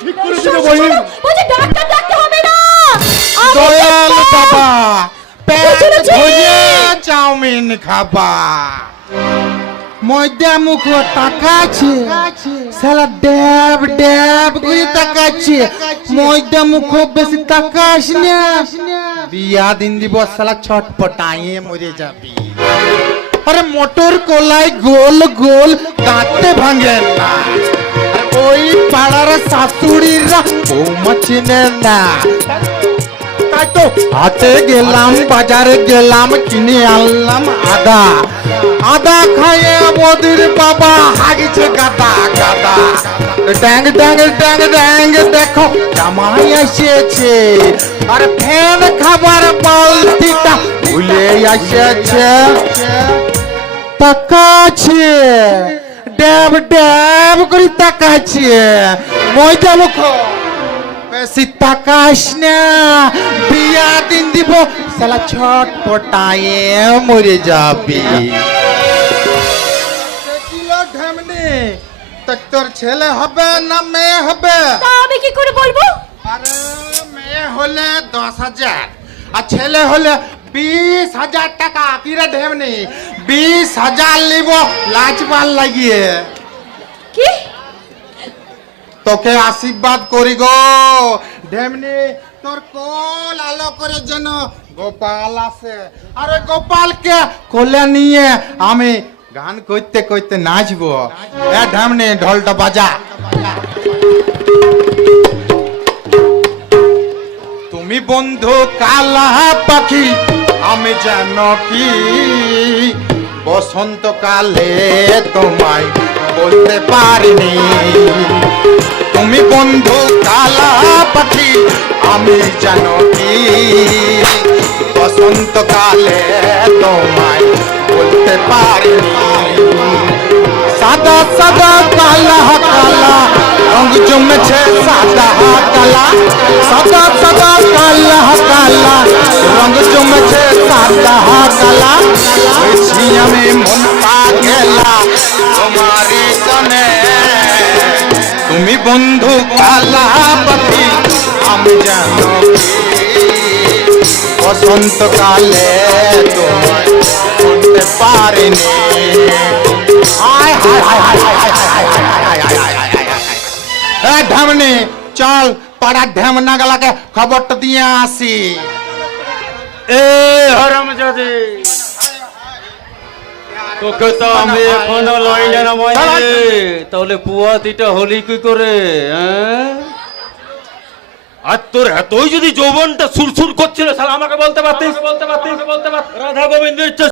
ঠিক করে দিবে বই বলছি ডাক্তার ডাকতে হবে না। দয়াল। বাবা। পেট। ভরে চাউমিন খাবা। ময়দা মুখ টাকা আছে সালা ড্যাব ড্যাব করে তাকাচ্ছে। ময়দা মুখ বেশি তাকাস না। বিয়া দিন দিব সালা ছটপটাইয়ে মরে যাবি। আরে মোটর কোলাই গোল গোল দাঁতে ভাঙে না হাটে গেলাম, বাজারে গেলাম, কিনে আনলাম আদা। আদা খাইয়ে মোদির বাবা হাগিছে গাদা গাদা। ড্যাং ড্যাং ড্যাং ড্যাং, দেখো, জামাই এসেছে। আর ফ্যান খাবার বালতিটা ভুলে এসেছে। তাকাচ্ছে, ড্যাব ড্যাব করে তাকাচ্ছে। ময়দা মুখ বেশি তাকাস না বিয়া দিন দিব। সালা ছট পটায়ে মরে যাবি। তোর ছেলে হবে না মেয়ে হবে? তা আমি কি করে বলব? আরে মেয়ে হলে দশ হাজার আর ছেলে হলে বিশ হাজার টাকা। কিরে ঢেমনি বিশ হাজার লিব লাজবার লাগিয়ে। তোকে আশীর্বাদ করি গো। ঢেমনি তোর কোল আলো করে যেন গোপাল আসে আরে গোপালকে কোলে নিয়ে আমি গান করতে করতে নাচবো। এ ঢেমনি ঢোলটা বাজা। তুমি বন্ধু কালা পাখি, আমি যেন কি? বসন্তকালে তোমায় বলতে পারিনি। তুমি বন্ধু কালা পাখি আমি যেন কি? বসন্তকালে তোমায় বলতে পারিনি। সাদা সাদা কালা কালা, রঙ জমেছে সাদা কালা। সাদা সাদা কালা কালা, রঙ জমেছে সাদা কালা। আমি মন পাগেলা তোমারি বন্ধু কালাপতি আমি জানো বসন্তকালে তোমার শুনতে পারিনি ধামনে চল পাড়া ধ্যামনা গলাকে খবরটা দিয়ে আসি এ হরম যদি তোকে তো আমি এখনও লাইনে নামাই তাহলে পুয়াতিটা হলি কি করে হ্যাঁ? আর তোর এতই যদি যৌবনটা সুরসুর করছিল তাহলে আমাকে বলতে পারতিস? বলতে পারতিস বলতে পারতিস? রাধা গোবিন্দের ইচ্ছা